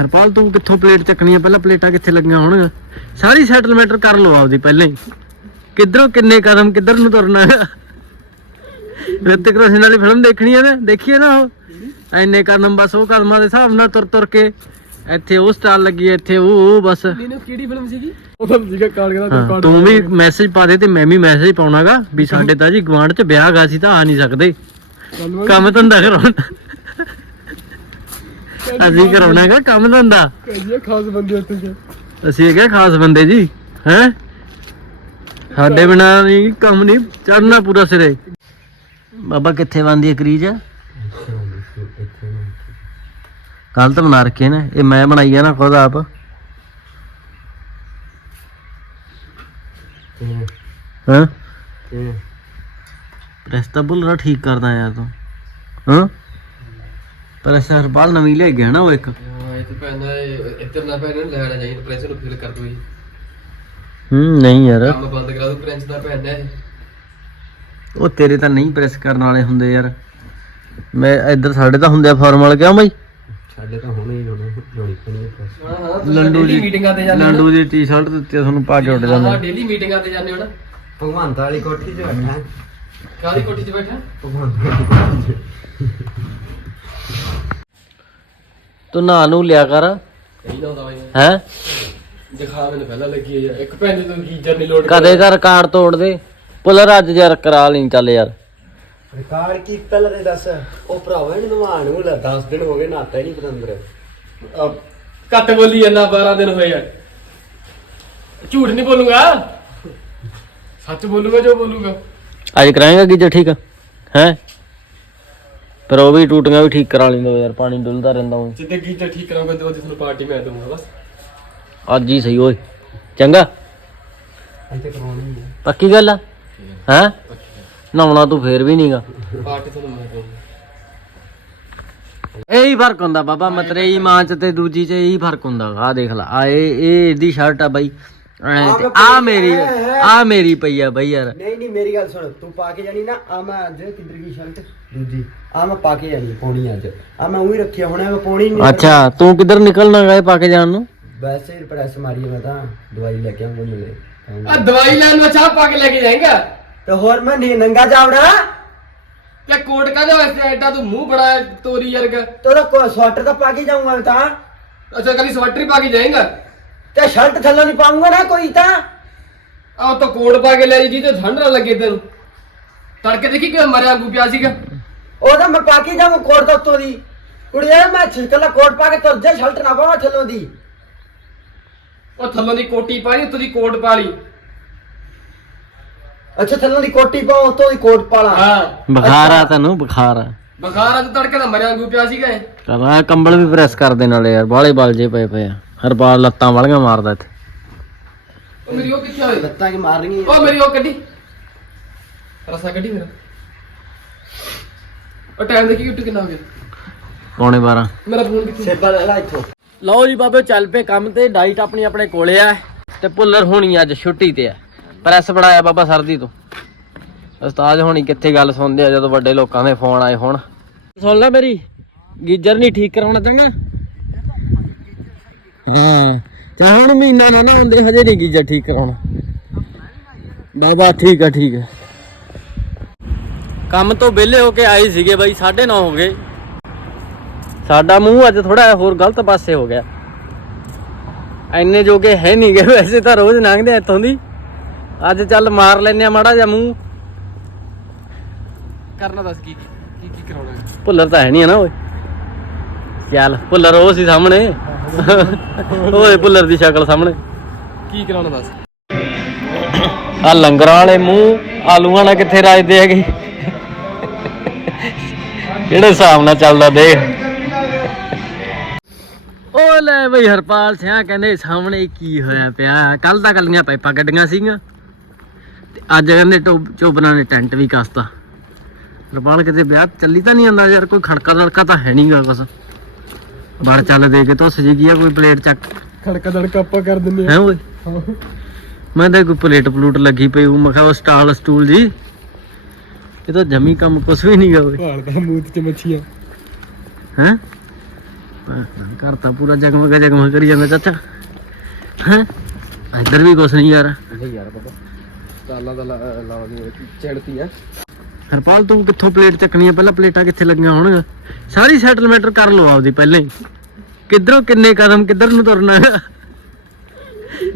ਹਰਪਾਲ ਤੂੰ ਕਿੱਥੋਂ ਪਲੇਟ ਚੱਕਣੀ ਆ ਪਹਿਲਾਂ ਪਲੇਟਾਂ ਕਿੱਥੇ ਲੱਗੀਆਂ ਹੋਣ? ਸਾਰੀ ਸੈਟਲਮੈਂਟ ਕਰ ਲਓ ਆਪਦੀ ਪਹਿਲਾਂ ਹੀ। ਕਿੱਧਰੋਂ ਕਿੰਨੇ ਕਦਮ ਕਿੱਧਰ ਨੂੰ ਤੁਰਨਾ? ਹੈ ਰਿਤਿਕ ਰੋਸ਼ਨ ਵਾਲੀ ਫਿਲਮ ਦੇਖਣੀ ਹੈ ਨਾ? ਦੇਖੀਏ ਨਾ ਉਹ। ਐਨੇ ਕਦਮ ਬਸ ਉਹ ਕਦਮਾਂ ਦੇ ਹਿਸਾਬ ਨਾਲ ਤੁਰ ਤੁਰ ਕੇ ਇੱਥੇ ਉਹ ਸਟਾਲ ਲੱਗੀ ਹੈ, ਇੱਥੇ ਉਹ ਉਹ ਬਸ। ਇਹਨੂੰ ਕਿਹੜੀ ਫਿਲਮ ਸੀ ਜੀ? ਉਹ ਤਾਂ ਸੀਗਾ ਕਾਲਗਾ ਦਾ ਹਾਂ, ਤੂੰ ਵੀ ਮੈਸੇਜ ਪਾ ਦੇ ਤੇ ਮੈਂ ਵੀ ਮੈਸੇਜ ਪਾਉਣਾਗਾ ਵੀ ਸਾਡੇ ਤਾਂ ਜੀ ਗਵਾਂਢ ਚ ਵਿਆਹ ਗਾ ਸੀ ਤਾਂ ਆ ਨਹੀਂ ਸਕਦੇ। ਕੰਮ ਧੰਦਾ ਕਰਾਉਣਾ। ਅਸੀਂ ਕਰਾਉਣਾਗਾ ਕੰਮ ਧੰਦਾ। ਕਹਿੰਦੀ ਖਾਸ ਬੰਦੇ ਉੱਥੇ ਜੀ ਅਸੀਂ ਹੈਗੇ ਖਾਸ ਬੰਦੇ ਜੀ ਹੈ? ਸਾਡੇ ਬਿਨਾ ਨਹੀਂ ਕੰਮ ਨਹੀਂ ਚੜਨਾ ਪੂਰਾ ਸਿਰੇ। ਬਾਬਾ ਕਿੱਥੇ ਬੰਦੀ ਹੈ ਕਰੀਜ ਕੱਲ ਤਾਂ ਬਣਾ ਰੱਖੇ ਨੇ ਇਹ ਮੈਂ ਬਣਾਈ ਆ ਨਾ ਖੁਦ ਆਪ। ਹਾਂ? ਪ੍ਰੈਸ ਤਾਂ ਬੁੱਲਰਾ ਠੀਕ ਕਰਦਾ ਯਾਰ ਤੂੰ। ਹਾਂ? ਪ੍ਰੈਸ ਹਰਪਾਲ ਨਵੀਂ ਲੈ ਗਿਆ ਨਾ ਉਹ ਇੱਕ। ਹਾਂ ਇਹ ਤਾਂ ਪੈਣਾ ਇੱਧਰ ਨਾ ਪੈਣਾ ਲੈਣਾ ਚਾਹੀਦਾ ਪ੍ਰੈਸ ਨੂੰ ਫਿਲ ਕਰ ਦੋ ਜੀ। ਹੂੰ ਨਹੀਂ ਯਾਰ। ਕੰਮ ਬੰਦ ਕਰਾ ਦੋ ਪ੍ਰਿੰਸ ਦਾ ਪੈਣਾ ਹੈ ਉਹ ਤੇਰੇ ਤਾਂ ਨਹੀਂ ਪ੍ਰੈਸ ਕਰਨ ਵਾਲੇ ਹੁੰਦੇ ਯਾਰ। ਮੈਂ ਇੱਧਰ ਸਾਡੇ ਤਾਂ ਹੁੰਦੇ ਆ ਫਾਰਮਲ ਕਿਉਂ ਬਈ? ਸਾਡੇ ਤਾਂ ਹੁਣੇ ਹੀ ਹੋਣੇ ਹੋਣੀ ਪੈਣੀ ਹਾਂ ਹਾਂ ਲੰਡੂ ਡੇਲੀ ਜੀ ਮੀਟਿੰਗਾਂ ਤੇ ਜਾਂਦੇ ਹੋ। ਲੰਡੂ ਦੀ ਟੀ-ਸ਼ਰਟ ਦੇ ਉੱਤੇ ਤੁਹਾਨੂੰ ਪਾ ਕੇ ਉੱਡ ਹਾਂ ਜਾਂਦੇ ਡੇਲੀ ਮੀਟਿੰਗਾਂ ਤੇ ਜਾਂਦੇ ਹੋ ਨਾ। ਭਗਵੰਤ ਵਾਲੀ ਕੋਠੀ 'ਚ ਬੈਠਾ। ਕਾਹਦੀ ਕੋਠੀ 'ਚ ਬੈਠਾ? ਭਗਵੰਤ ਤੂੰ ਨਾਂ ਨੂੰ ਲਿਆ ਕਰ। ਬਾਈ। ਹੈ? ਦਿਖਾ ਮੈਨੂੰ ਪਹਿਲਾਂ ਲੱਗੀ ਹੈ ਯਾਰ ਇੱਕ ਪੈਨ ਤੋਂ ਗੀਜ਼ਰ ਨਹੀਂ ਲੋਡ ਕਦੇ ਤਾਂ ਰਿਕਾਰਡ ਤੋੜ ਦੇ। ਪੁੱਲਰ ਅੱਜ ਯਾਰ ਕਰਾ ਲਈ ਚੱਲ ਯਾਰ। ਰਿਕਾਰਡ ਕੀਤਾ ਲਰੇ ਦੱਸ? ਉਹ ਭਰਾਵਾ ਇਹਨੂੰ ਨਵਾਣ ਨੂੰ ਲੈ 10 ਦਿਨ ਹੋ ਗਏ ਨਾਤਾ ਹੀ ਨਹੀਂ ਪਤੰਦਰ। ਘੱਟ ਬੋਲੀ ਜਾਂਦਾ 12 ਦਿਨ ਹੋਏ ਆ। ਝੂਠ ਨਹੀਂ ਬੋਲੂਗਾ? ਸੱਚ ਬੋਲੂਗਾ ਜੋ ਬੋਲੂਗਾ? ਅੱਜ ਕਰਾਏਗਾ ਗੀਜਰ ਠੀਕ ਹੈ? ਪਰ ਉਹ ਵੀ ਟੂਟੀਆਂ ਵੀ ਠੀਕ ਕਰਾ ਲੈਂਦਾ ਯਾਰ ਪਾਣੀ ਡੁੱਲਦਾ ਰਹਿੰਦਾ ਉਹ। ਜਿੱਦੇ ਗੀਜ਼ਰ ਠੀਕ ਕਰਾਂਗਾ ਤੇ ਉਹਦੀ ਤੁਹਾਨੂੰ ਪਾਰਟੀ ਮੈਂ ਦਊਂਗਾ ਬਸ। ਅੱਜ ਹੀ ਸਹੀ ਓਏ। ਚੰਗਾ। ਇੱਥੇ ਕਰਾਉਣੀ ਹੈ ਪੱਕੀ ਗੱਲ ਆ? ਹੈ? ਨਹਾਉਣਾ ਤੂੰ ਫੇਰ ਵੀ ਨਹੀਂਗਾ ਪਾਰਟੀ ਤੁਹਾਨੂੰ ਮੈਂ ਦਊਂਗਾ। ਇਹੀ ਫ਼ਰਕ ਹੁੰਦਾ ਬਾਬਾ ਮਤਰੇਈ ਮਾਂ ਚ ਤੇ ਦੂਜੀ ਚ ਇਹੀ ਫ਼ਰਕ ਹੁੰਦਾ। ਆ ਦੇਖ ਲੈ ਆ ਇਹ ਇਹ ਇਹਦੀ ਸ਼ਰਟ ਆ ਬਾਈ। ਤੇ ਆ ਮੇਰੀ ਆ ਮੇਰੀ ਪਈ ਆ ਬਾਈ ਯਾਰ। ਨਹੀਂ ਨਹੀਂ ਮੇਰੀ ਗੱਲ ਸੁਣ। ਤੂੰ ਪਾ ਕੇ ਜਾਣੀ ਨਾ ਆ ਮੈਂ ਅੱਜ ਕਿੱਧਰ ਗਈ ਸ਼ਰਟ ਦੂਜੀ ਆ ਮੈਂ ਪਾ ਕੇ ਜਾਣੀ ਪੌਣੀ ਅੱਜ ਆ ਮੈਂ ਉਹੀ ਰੱਖਿਆ ਹੁਣ ਮੈਂ ਪੌਣੀ ਨਹੀਂ ਅੱਛਾ ਤੂੰ ਕਿੱਧਰ ਨਿਕਲਣਾ ਗਏ ਪਾ ਕੇ ਜਾਣ ਨੂੰ? ਵੈਸੇ ਹੀ ਪ੍ਰੈਸ ਮਾਰੀ ਮੈਂ ਤਾਂ ਦਵਾਈ ਲੈ ਕੇ ਆਉਂਗਾ ਮਿਲੇ ਆ ਦਵਾਈ ਲੈਣ ਨੂੰ ਚਾਹ ਪਾ ਕੇ ਲੈ ਕੇ ਜਾਏਗਾ? ਤੇ ਹੋਰ ਮੈਂ ਨਹੀਂ ਨੰਗਾ ਜਾਵੜਾ। ਤੇ ਕੋਟ ਕਾਹਦੇ ਵਾਸਤੇ ਐਡਾ ਤੂੰ ਮੂੰਹ ਬੜਾ ਤੋਰੀ ਵਰਗਾ। ਤੋਰਾ ਕੋ ਸਵੈਟਰ ਤਾਂ ਪਾ ਕੇ ਜਾਊਂਗਾ ਤਾਂ। ਅੱਛਾ ਕਦੀ ਸਵੈਟਰ ਹੀ ਪਾ ਕੇ ਜਾਏਗਾ? ਤੇ ਸ਼ਰਟ ਥੱਲੇ ਨਹੀਂ ਪਾਉਂਗਾ ਨਾ ਕੋਈ ਤਾਂ। ਆ ਤਾਂ ਕੋਟ ਪਾ ਕੇ ਲੈ ਜੀ ਤੇ ਠੰਡ ਨਾ ਲੱਗੇ ਤੈਨੂੰ। ਤੜਕੇ ਦੇਖੀ ਕਿਵੇਂ ਮਰਿਆ ਗੂ ਪਿਆ ਸੀਗਾ? ਉਹ ਤਾਂ ਮੈਂ ਪਾ ਕੇ ਜਾਵਾਂ ਕੋਟ ਤੋਂ ਉੱਤੋਂ ਦੀ। ਕੁੜੀਏ ਮੈਂ ਛਿਕਲਾ ਕੋਟ ਪਾ ਕੇ ਤੁਰ ਜਾ ਸ਼ਰਟ ਨਾ ਪਾਵਾਂ ਥੱਲੋਂ ਦੀ। ਉਹ ਥੱਲੋਂ ਦੀ ਕੋਟੀ ਪਾਈ ਉੱਤੋਂ ਦੀ ਕੋਟ ਪਾ ਲਈ। ਅੱਛਾ ਥੱਲੋਂ ਦੀ ਕੋਟੀ ਪਾਵਾਂ ਉੱਤੋਂ ਦੀ ਕੋਟ ਪਾ ਲਾਂ। ਹਾਂ। ਬੁਖਾਰ ਆ ਤੈਨੂੰ ਬੁਖਾਰ ਆ। ਬੁਖਾਰ ਤਾਂ ਤੜਕੇ ਦਾ ਮਰਿਆ ਗੂ ਪਿਆ ਸੀਗਾ ਇਹ। ਚਲ ਆ ਕੰਬਲ ਵੀ ਪ੍ਰੈਸ ਕਰ ਦੇ ਨਾਲੇ ਯਾਰ ਬਾਲੇ ਬਲ ਜੇ ਪਏ ਪਏ ਆ। ਹਰਪਾਲ ਲੱਤਾਂ ਵਾਲੀਆਂ ਮਾਰਦਾ ਇੱਥੇ। ਉਹ ਮੇਰੀ ਉਹ ਕਿੱਥੇ ਹੋਈ ਲੱਤਾਂ ਕੀ ਮਾਰ ਰਹੀਆਂ ਉਹ ਮੇਰੀ ਉਹ ਕੱਢੀ। ਰਸਾ ਕੱਢੀ ਮੇਰਾ। ਉਹ ਟਾਈਮ ਦੇਖੀ ਉੱਟ ਕਿੰਨਾ ਹੋ ਗਿਆ? ਪੌਣੇ 12 ਮੇਰਾ ਫੋਨ ਕਿੱਥੇ? ਸੇਬਾ ਲੈ ਲੈ ਇੱਥੋਂ। ਲਓ ਜੀ ਬਾਬੇ ਚੱਲ ਪਏ ਕੰਮ ਤੇ। ਡਾਈਟ ਆਪਣੀ ਆਪਣੇ ਕੋਲੇ ਆ ਤੇ ਪੁੱਲਰ ਹੋਣੀ ਅੱਜ ਛੁੱਟੀ ਤੇ ਆ। ਪ੍ਰੈਸ ਬਣਾਇਆ ਬਾਬਾ ਸਰਦੀ ਤੋਂ। ਉਸਤਾਦ ਹੋਣੀ ਕਿੱਥੇ ਗੱਲ ਸੁਣਦੇ ਆ ਜਦੋਂ ਵੱਡੇ ਲੋਕਾਂ ਦੇ ਫੋਨ ਆਏ ਹੁਣ। ਸੁਣ ਲੈ ਮੇਰੀ ਗੀਜਰ ਨਹੀਂ ਠੀਕ ਕਰਾਉਣਾ ਚੰਗਾ? ਹਾਂ ਚਾਹ ਹੁਣ ਮਹੀਨਾ ਨਾ ਨਾ ਹੁੰਦੇ ਹਜੇ ਨਹੀਂ ਗੀਜਰ ਠੀਕ ਕਰਾਉਣਾ। ਬਾਬਾ ਠੀਕ ਆ ਠੀਕ ਆ। ਕੰਮ ਤੋਂ ਵਿਹਲੇ ਹੋ ਕੇ ਆਏ ਸੀਗੇ ਬਾਈ 9:30 ਹੋ ਗਏ। ਸਾਡਾ ਮੂੰਹ ਅੱਜ ਥੋੜਾ ਹੋਰ ਗਲਤ ਪਾਸੇ ਹੋ ਗਿਆ। ਐਨੇ ਜੋਗੇ ਹੈ ਨਹੀਂ ਗਏ ਵੈਸੇ ਤਾਂ ਰੋਜ਼ ਲੰਘਦੇ ਆ ਇੱਥੋਂ ਦੀ। ਅੱਜ ਚੱਲ ਮਾਰ ਲੈਨੇ ਆ ਮਾੜਾ ਜਿਹਾ ਮੂੰਹ। ਕਰਨਾ ਦੱਸ ਕੀ ਕੀ ਕੀ ਕਰਾਉਣਾ? ਭੁੱਲਰ ਤਾਂ ਹੈ ਨਹੀਂ ਨਾ ਓਏ। ਚੱਲ ਭੁੱਲਰ ਉਹ ਸੀ ਸਾਹਮਣੇ। ਓਏ ਭੁੱਲਰ ਦੀ ਸ਼ਕਲ ਸਾਹਮਣੇ। ਕੀ ਕਰਾਉਣਾ ਦੱਸ? ਆ ਲੰਗਰਾਂ ਵਾਲੇ ਮੂੰਹ ਆਲੂਆਂ ਨਾਲ ਕਿੱਥੇ ਰਾਜਦੇ ਹੈਗੇ? ਕਿਹੜੇ ਹਿਸਾਬ ਨਾਲ ਚੱਲਦਾ ਦੇਖ। ਓ ਲੈ ਬਈ ਹਰਪਾਲ ਸਿਆ ਕਹਿੰਦੇ ਸਾਹਮਣੇ ਕੀ ਹੋਇਆ ਪਿਆ। ਕੱਲ ਤਾਂ ਕੱਲੀਆਂ ਪਾਈਪਾਂ ਕੱਢੀਆਂ ਸੀਗੀਆਂ। ਤੇ ਅੱਜ ਕਹਿੰਦੇ ਚੋਬਰਾਂ ਨੇ ਟੈਂਟ ਵੀ ਕਸਤਾ। ਹਰਪਾਲ ਕਿਤੇ ਵਿਆਹ ਚੱਲੀ ਤਾਂ ਨਹੀਂ ਆਂਦਾ ਯਾਰ ਕੋਈ ਖੜਕਾ ਦੜਕਾ ਤਾਂ ਹੈ ਨਹੀਂਗਾ ਕੁਛ। ਬੜ ਚੱਲ ਦੇ ਕੇ ਧੁੱਸ ਜੀ ਕੀ ਆ ਕੋਈ ਪਲੇਟ ਚੱਕ। ਖੜਕਾ ਦੜਕਾ ਆਪਾਂ ਕਰ ਦਿੰਦੇ ਹੈ। ਓਏ? ਮੈਂ ਤਾਂ ਕੋਈ ਪਲੇਟ ਪਲੂਟ ਲੱਗੀ ਪਈ ਉਹ ਮੈਂ ਕਿਹਾ ਉਹ ਸਟਾਲ ਸਟੂਲ ਜੀ। ਇਹ ਤਾਂ ਜਮੀ ਕੰਮ ਕੁਛ ਵੀ ਨਹੀਂਗਾ ਓਏ ਭਾਲ ਦਾ ਮੂੰਹ ਚ ਮੱਛੀਆਂ। ਹੈ? ਘਰ ਤਾਂ ਪੂਰਾ ਜਗਮਗ ਜਗਮਗ ਕਰੀ ਜਾਂਦਾ ਚਾਚਾ। ਹੈ? ਇੱਧਰ ਵੀ ਕੁਛ ਨਹੀਂ ਯਾਰ। ਨਹੀਂ ਯਾਰ ਪਤਾ ਚਾਲਾਂ ਦਾ ਲਾਉਣੀ ਚੜਤੀ ਆ। ਹਰਪਾਲ ਤੂੰ ਕਿੱਥੋਂ ਪਲੇਟ ਚੱਕਣੀ ਆ ਪਹਿਲਾਂ ਪਲੇਟਾਂ ਕਿੱਥੇ ਲੱਗੀਆਂ ਹੋਣਗੀਆਂ? ਸਾਰੀ ਸੈਟਲਮੈਂਟ ਕਰ ਲਓ ਆਪਦੀ ਪਹਿਲਾਂ ਹੀ। ਕਿੱਧਰੋਂ ਕਿੰਨੇ ਕਦਮ ਕਿੱਧਰ ਨੂੰ ਤੁਰਨਾ ਹੈ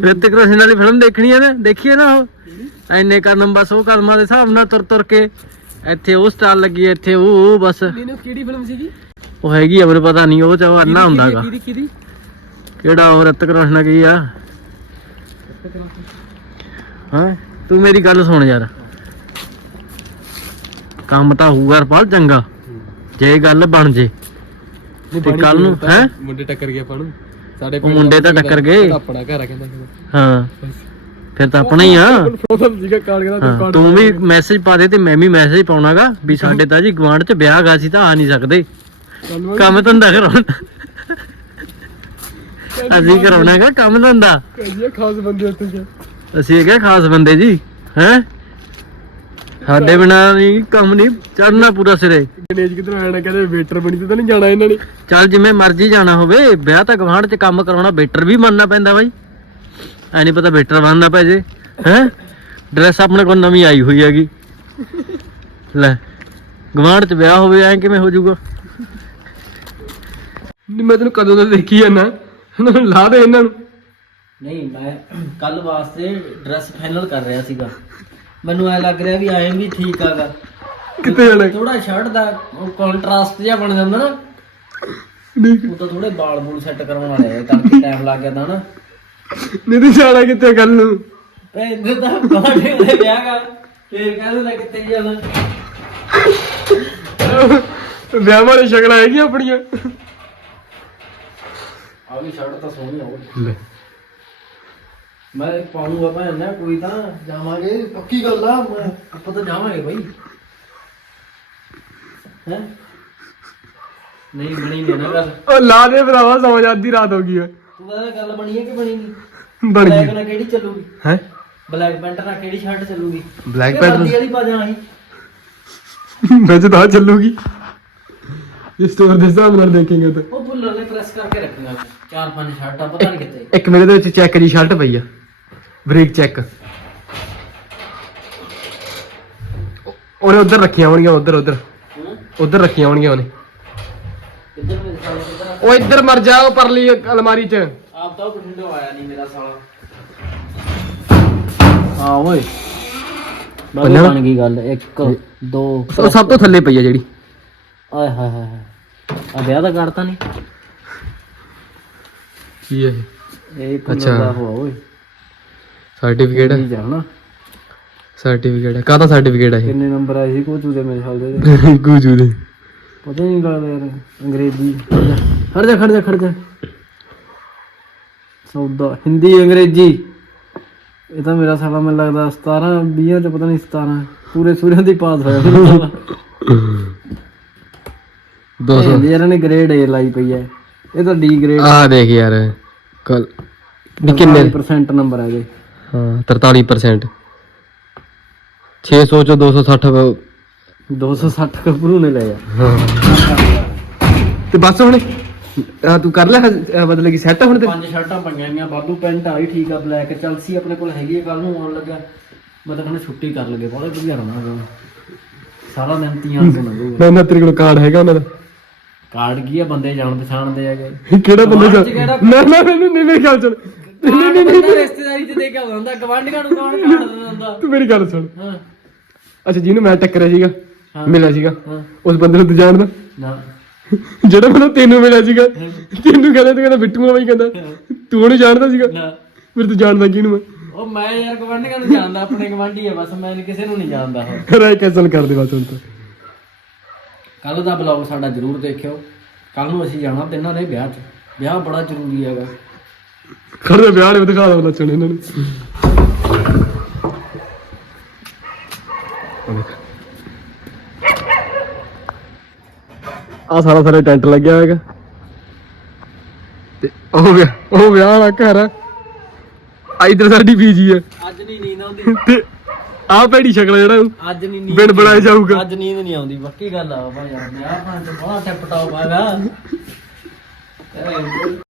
ਰਿਤਿਕ ਰੋਸ਼ਨ ਵਾਲੀ ਫਿਲਮ ਦੇਖਣੀ ਹੈ ਨਾ ਦੇਖੀਏ ਨਾ ਉਹ। ਐਨੇ ਕਦਮ ਬਸ ਉਹ ਕਦਮਾਂ ਦੇ ਹਿਸਾਬ ਨਾਲ ਤੁਰ ਤੁਰ ਕੇ ਇੱਥੇ ਉਹ ਸਟਾਲ ਲੱਗੀ ਹੈ, ਇੱਥੇ ਉਹ ਉਹ ਬਸ। ਇਹਨੂੰ ਕਿਹੜੀ ਫਿਲਮ ਸੀ ਜੀ ਉਹ ਹੈਗੀ ਆ ਮੈਨੂੰ ਪਤਾ ਨਹੀਂ ਉਹ ਚ ਉਹ ਅੰਨਾ ਹੁੰਦਾਗਾ ਕਿਹਦੀ ਕਿਹਦੀ ਕਿਹੜਾ ਉਹ ਰਿਤਿਕ ਰੋਸ਼ਨ ਕੀ ਆ? ਹਾਂ? ਤੂੰ ਮੇਰੀ ਗੱਲ ਸੁਣ ਯਾਰ। ਕੰਮ ਤਾਂ ਹੋਊਗਾ ਹਰਪਾਲ ਚੰਗਾ। ਜੇ ਗੱਲ ਬਣ ਜੇ। ਤੇ ਕੱਲ ਨੂੰ ਹੈ? ਮੁੰਡੇ ਟੱਕਰ ਗਏ ਆਪਾਂ ਨੂੰ। ਸਾਡੇ ਮੁੰਡੇ ਤਾਂ ਟੱਕਰ ਗਏ। ਆਪਣਾ ਘਰ ਆ ਕਹਿੰਦਾ ਹਾਂ। ਫਿਰ ਤਾਂ ਆਪਣਾ ਹੀ ਆ। ਸੀਗਾ ਤੂੰ ਹਾਂ, ਕਾਰਡ ਤੂੰ ਵੀ ਮੈਸੇਜ ਪਾ ਦੇ ਤੇ ਮੈਂ ਵੀ ਮੈਸੇਜ ਪਾਉਣਾਗਾ ਵੀ ਸਾਡੇ ਤਾਂ ਜੀ ਗਵਾਂਢ ਚ ਵਿਆਹ ਗਾ ਸੀ ਤਾਂ ਆ ਨਹੀਂ ਸਕਦੇ। ਕੰਮ ਧੰਦਾ ਕਰਾਉਣਾ। ਅਸੀਂ ਕਰਾਉਣਾਗਾ ਕੰਮ ਧੰਦਾ। ਕਹਿੰਦੀ ਖਾਸ ਬੰਦੇ ਅਸੀਂ ਹੈਗੇ ਖਾਸ ਬੰਦੇ ਜੀ ਹੈ? ਸਾਡੇ ਬਿਨਾ ਨਹੀਂ ਕੰਮ ਨਹੀਂ ਚੜਨਾ ਪੂਰਾ ਸਿਰੇ। ਗਣੇਸ਼ ਕਿਧਰੋਂ ਆਣਾ ਕਹਿੰਦੇ ਵੇਟਰ ਬਣੀ ਤੇ ਤਾਂ ਨਹੀਂ ਜਾਣਾ ਇਹਨਾਂ ਨੇ। ਚੱਲ ਜਿਵੇਂ ਮਰਜ਼ੀ ਜਾਣਾ ਹੋਵੇ ਵਿਆਹ ਤਾਂ ਗਵਾਂਢ ਚ ਕੰਮ ਕਰਾਉਣਾ ਬੇਟਰ ਵੀ ਮੰਨਣਾ ਪੈਂਦਾ ਬਾਈ। ਐ ਨਹੀਂ ਪਤਾ ਬੇਟਰ ਬਣਨਾ ਪੈ ਜੇ ਹੈ? ਡਰੈਸ ਆਪਣੇ ਕੋਲ ਨਵੀਂ ਆਈ ਹੋਈ ਹੈਗੀ। ਲੈ ਗਵਾਂਢ ਚ ਵਿਆਹ ਹੋਵੇ ਐ ਕਿਵੇਂ ਹੋ ਜਾਊਗਾ ਨਹੀਂ ਮੈਂ ਤੈਨੂੰ ਕਦੋਂ ਦਾ ਦੇਖੀ ਜਾਂਦਾ ਇਹਨਾਂ ਨੂੰ ਲਾ ਦੇ ਇਹਨਾਂ ਨੂੰ। ਨਹੀਂ ਮੈਂ ਕੱਲ ਵਾਸਤੇ ਡਰੈਸ ਫਾਈਨਲ ਕਰ ਰਿਹਾ ਸੀਗਾ। ਮੈਨੂੰ ਐ ਲੱਗ ਰਿਹਾ ਵੀ ਐਂ ਵੀ ਠੀਕ ਆਗਾ ਕਿੱਥੇ ਜਾਣਾ? ਥੋੜਾ ਸ਼ਰਟ ਦਾ ਕੰਟਰਾਸਟ ਜਿਹਾ ਬਣ ਜਾਂਦਾ ਨਾ। ਨਹੀਂ। ਉਹ ਤਾਂ ਥੋੜੇ ਬਾਲ ਬੂਲ ਸੈੱਟ ਕਰਵਾਉਣ ਵਾਲੇ ਆ ਕਰਕੇ ਟਾਈਮ ਲੱਗ ਗਿਆ ਤਾਂ ਨਾ। ਨਹੀਂ ਤੂੰ ਜਾਣਾ ਕਿੱਥੇ ਕੱਲ ਨੂੰ? ਪੈਂਦੇ ਤਾਂ ਬਾਡੇ ਦੇ ਵਿਆਹ ਗਾ। ਫੇਰ ਕਹਿੰਦੇ ਨਾ ਕਿੱਥੇ ਜਾਣਾ ਵਿਆਹ ਵਾਲੀ ਸ਼ਕਲਾਂ ਹੈਗੀਆਂ ਆਪਣੀਆਂ। ਆ ਵੀ ਸ਼ਰਟ ਤਾਂ ਸੋਹਣੀ ਆ ਲੈ। ਮੈਂ ਪਾਉਂਗਾ ਭੈਣ ਨਾ ਕੋਈ ਤਾਂ ਜਾਵਾਂਗੇ। ਪੱਕੀ ਗੱਲ ਆ ਮੈਂ ਆਪਾਂ ਤਾਂ ਜਾਵਾਂਗੇ ਬਾਈ। ਹੈ? ਨਹੀਂ ਬਣੀ ਨਹੀਂ ਨਾ ਗੱਲ। ਉਹ ਲਾ ਦੇ ਭਰਾਵਾ ਸਮਝ ਆਦੀ ਰਾਤ ਹੋ ਗਈ ਹੈ ਗੱਲ ਬਣੀ ਹੈ ਕਿ ਬਣੀ ਨਹੀਂ? ਬਣ ਬਲੈਕ ਗਈ ਨਾਲ ਕਿਹੜੀ ਚੱਲੂਗੀ? ਹੈ? ਬਲੈਕ ਪੈਂਟ ਨਾਲ ਕਿਹੜੀ ਸ਼ਰਟ ਚੱਲੂਗੀ? ਬਲੈਕ ਇਹ ਪੈਂਟ ਵਰਦੀ ਵਾਲੀ ਪਾ ਜਾਣਾ ਸੀ। ਤਾਂ ਚੱਲੂਗੀ। ਇਸ ਤੋਂ ਦੇ ਹਿਸਾਬ ਨਾਲ ਦੇਖੇਂਗੇ ਤਾਂ। ਉਹ ਭੁੱਲਰ ਨੇ ਪ੍ਰੈਸ ਕਰਕੇ ਰੱਖੀਆਂ ਚਾਰ ਪੰਜ ਸ਼ਰਟਾਂ ਪਤਾ ਨਹੀਂ ਕਿੱਥੇ। ਇੱਕ ਮੇਰੇ ਦੇ ਵਿੱਚ ਚੈੱਕ ਦੀ ਸ਼ਰਟ ਪਈ ਆ। ਬ੍ਰੇਕ ਚੈੱਕ ਉਹਨੇ ਉਧਰ ਰੱਖੀਆਂ ਹੋਣਗੀਆਂ ਉਧਰ ਉਧਰ। ਹੂੰ? ਉਧਰ ਰੱਖੀਆਂ ਹੋਣਗੀਆਂ ਉਹਨੇ ਕਿੱਧਰ ਮੇਰੇ ਸਾਲੇ ਕਿੱਧਰ ਆ? ਉਹ ਇੱਧਰ ਮਰ ਜਾ ਉਹ ਪਰਲੀ ਅਲਮਾਰੀ 'ਚ। ਆਪ ਤਾਂ ਬਠਿੰਡੇ ਆਇਆ ਨਹੀਂ ਮੇਰਾ ਸਾਲਾ। ਹਾਂ ਓਏ। ਪੰਨਾ? ਬਣ ਗਈ ਗੱਲ 1 2 ਉਹ ਸਭ ਤੋਂ ਥੱਲੇ ਪਈ ਆ ਜਿਹੜੀ। ਆਏ ਹਾਏ ਹਾਏ ਹਾਏ। ਆ ਵਿਆਹ ਦਾ ਕਰਤਾ ਨਹੀਂ ਕੀ ਹੈ ਇਹ? ਅੱਛਾ। ਅੱਛਾ ਦਾ ਹੋਆ ਓਏ। ਸਰਟੀਫਿਕੇਟ ਕੀ ਜਾਣਾ। ਸਰਟੀਫਿਕੇਟ ਹੈ ਕਾਹਦਾ ਸਰਟੀਫਿਕੇਟ ਹੈ ਕਿੰਨੇ ਨੰਬਰ ਆਏ ਸੀ? ਕੋਚੂ ਦੇ ਮੇਰੇ ਗੂਜੂ ਦੇ। ਪਤਾ ਨਹੀਂ ਲੱਗਦਾ ਯਾਰ ਅੰਗਰੇਜ਼ੀ। ਖੜ ਜਾ ਖੜ ਜਾ ਖੜ ਜਾ। ਸੌਦਾ ਹਿੰਦੀ ਅੰਗਰੇਜ਼ੀ। ਇਹ ਤਾਂ ਮੇਰਾ ਸਾਲਾ ਮੈਨੂੰ ਲੱਗਦਾ 17 20 ਚ ਪਤਾ ਨਹੀਂ 17 ਪੂਰੇ ਸੂਰਿਆਂ ਦੀ ਪਾਸ ਹੋਇਆ ਮੇਰਾ ਸਾਲਾ। 200 ਹਿੰਦੀ ਇਹਨਾਂ ਨੇ ਗ੍ਰੇਡ ਏ ਲਾਈ ਪਈ ਹੈ ਇਹ ਤਾਂ ਡੀ ਗ੍ਰੇਡ ਆ ਦੇਖ ਯਾਰ ਕੱਲ ਵੀ ਕਿੰਨੇ ਪਰਸੈਂਟ ਨੰਬਰ ਹੈਗੇ ਹਾਂ 43% 600 ਚੋਂ 260 ਵ- 260 ਕਬਰੂ ਨੇ ਲਿਆ ਹਾਂ। ਤੇ ਬਸ ਹੁਣ? ਆ ਤੂੰ ਕਰ ਲੈ ਅਹ ਮਤਲਬ ਕਿ ਸੈੱਟ ਹੁਣ ਤੇ? ਪੰਜ ਸ਼ਰਟਾਂ ਪਈਆਂ ਗਈਆਂ ਬਾਦੂ ਪੈਂਟ ਆਈ ਠੀਕ ਆ ਬਲੈਕ ਚਲਸੀ ਆਪਣੇ ਕੋਲ ਹੈਗੀ ਹੈ ਕੱਲ ਨੂੰ ਆਉਣ ਲੱਗਾ। ਮੈਂ ਤਾਂ ਕਹਿੰਦਾ ਛੁੱਟੀ ਕਰ ਲਗੇ ਬਹੁਤ ਵਧੀਆ ਰਹਿਣਾ ਗਾ। ਸਾਰਾ ਦਿਨ ਤੀਆਂ ਤੋਂ ਲੰਘੂਗਾ ਮੈਂ ਨਾ ਤੇਰੇ ਕੋਲ ਕਾਰਡ ਹੈਗਾ ਉਹਨਾਂ ਦਾ? ਕਾਰਡ ਕੀ ਆ ਬੰਦੇ ਜਾਣ ਪਛਾਣਦੇ ਹੈਗੇ ਕਿਹੜਾ ਬੰਦਾ ਕਿਹੜਾ- ਨਾ ਨਾ ਮੈਨੂੰ ਨਹੀਂ ਮੇਰੇ ਖਿਆਲ ਚ ਨਹੀਂ ਨਹੀਂ ਨਹੀਂ ਰਿਸ਼ਤੇਦਾਰੀ ਚ ਦੇ ਕੇ ਆਉਂਦਾ ਗਵਾਂਢੀਆਂ ਨੂੰ ਕੌਣ ਕਾਰਡ ਦਿੰਦਾ ਤੂੰ ਮੇਰੀ ਗੱਲ ਸੁਣ। ਹਾਂ। ਅੱਛਾ ਜਿਹਨੂੰ ਮੈਂ ਟੱਕਰਿਆ ਸੀਗਾ ਹਾਂ। ਮਿਲਿਆ ਸੀਗਾ ਹਾਂ। ਉਸ ਬੰਦੇ ਨੂੰ ਤੂੰ ਜਾਣਦਾ? ਨਾ। ਜਿਹੜਾ ਮੈਨੂੰ ਤੈਨੂੰ ਮਿਲਿਆ ਸੀਗਾ ਤੈਨੂੰ ਕਹਿੰਦਾ ਤੂੰ ਕਹਿੰਦਾ ਬਿੱਟੂ ਬਾਈ ਕਹਿੰਦਾ। ਤੂੰ ਉਹਨੂੰ ਜਾਣਦਾ ਸੀਗਾ? ਨਾ। ਫਿਰ ਤੂੰ ਜਾਣਦਾ ਕਿਹਨੂੰ ਮੈਂ ਉਹ ਮੈਂ ਯਾਰ ਗਵਾਂਢੀਆਂ ਨੂੰ ਜਾਣਦਾ ਆਪਣੇ ਗਵਾਂਢੀ ਆ ਬਸ ਮੈਂ ਕਿਸੇ ਨੂੰ ਨਹੀਂ ਜਾਣਦਾ ਉਹ ਰਾਇ ਕੈਨਸਲ ਕਰ ਦੇ ਬਸ ਹੁਣ ਤਾਂ। ਕੱਲ ਦਾ ਬਲੌਗ ਸਾਡਾ ਜ਼ਰੂਰ ਦੇਖਿਓ। ਕੱਲ ਨੂੰ ਅਸੀਂ ਜਾਣਾ ਤਿੰਨਾਂ ਦੇ ਵਿਆਹ 'ਚ। ਵਿਆਹ ਬੜਾ ਜ਼ਰੂਰੀ ਹੈਗਾ। ਖੜੇ ਵਿਆਹ ਵਾਲੇ ਦਿਖਾ ਦੋ ਲੱਛਣ ਇਹਨਾਂ ਨੂੰ। ਆ ਸਾਰਾ ਸਾਰੇ ਟੈਂਟ ਲੱਗਿਆ ਹੋਏਗਾ। ਤੇ ਉਹ ਵਿਆਹ ਉਹ ਵਿਆਹ ਵਾਲਾ ਘਰ ਆ। ਆ ਇਧਰ ਸਾਡੀ ਪੀਜੀ ਆ। ਅੱਜ ਨਹੀਂ ਨੀਂਦ ਆਉਂਦੀ। ਤੇ ਆ ਭੈੜੀ ਸ਼ਕਲ ਜਿਹੜਾ। ਉਹ ਅੱਜ ਨਹੀਂ ਨੀਂਦ ਬਿਨ ਬਣਾਇਆ ਜਾਊਗਾ। ਅੱਜ ਨੀਂਦ ਨਹੀਂ ਆਉਂਦੀ ਪੱਕੀ ਗੱਲ ਆ ਭਾਈ ਯਾਰ। ਮੈਂ ਆਪਣਾ ਤੇ ਬੜਾ ਟਿਪ ਟਾਪ ਆਗਾ